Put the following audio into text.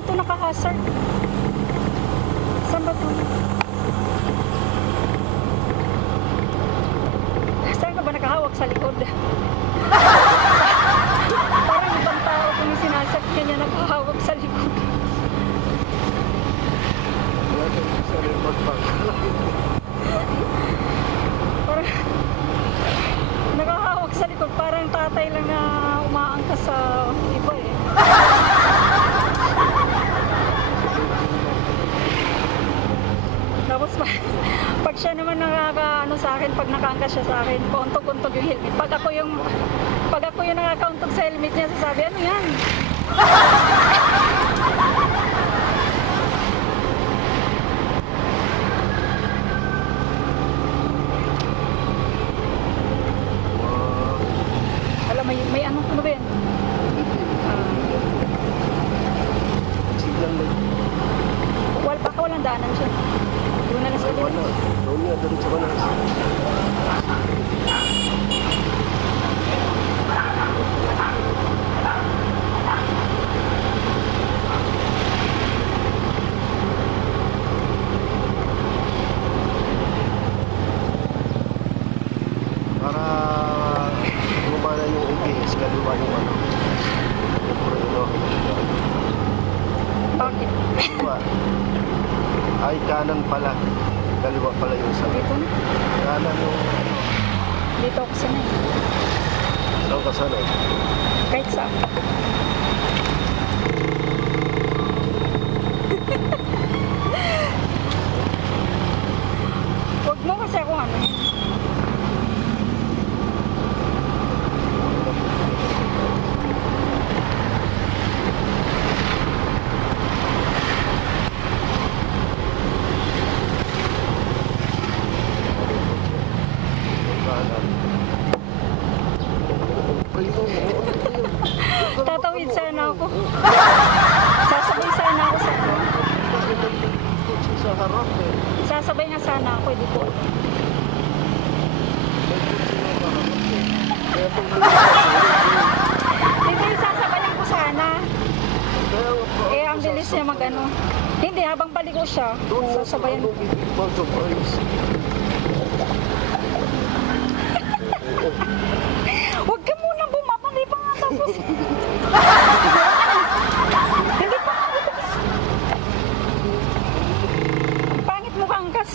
ba ito naka-hazard? Saan ba ito? Saan ka ba nakahawak sa likod? Parang ibang tao kung yung sinasakyan niya nakahawak sa likod. Parang nakahawak sa likod, parang tatay lang na umaangkas sa iba eh. Tapos pag siya naman nakakaano sa akin, pag nakaangkas siya sa akin, pauntog-untog yung helmet. Pag ako yung nakakauntog sa helmet niya, sasabi, ano yan? Alam, may ano ba yan? Baka walang daanan siya. Doon na lang sa Doon nga, doon sa Banas. Para gumana yung ABS, kaliwa yung ano. Bakit? Kaliwa. Ay, kanan pala. Kaliwa pala yung sa Dito na. kanan yung Dito ako sanay. saan ka sanay? Kahit saan. Huwag mo kasi ako ano. Tatawid sana ako. Sasabay sana ako sa ano. Sa harap eh. Sasabay nga sana ako, di ko. Dito yung sasabayan ko sana. Eh, ang bilis niya mag-ano. Hindi, habang baligo siya, sasabayan ko. Huwag ka muna bumabali pa nga tapos. Hindi pa nga tapos. Ang pangit mo kangkas.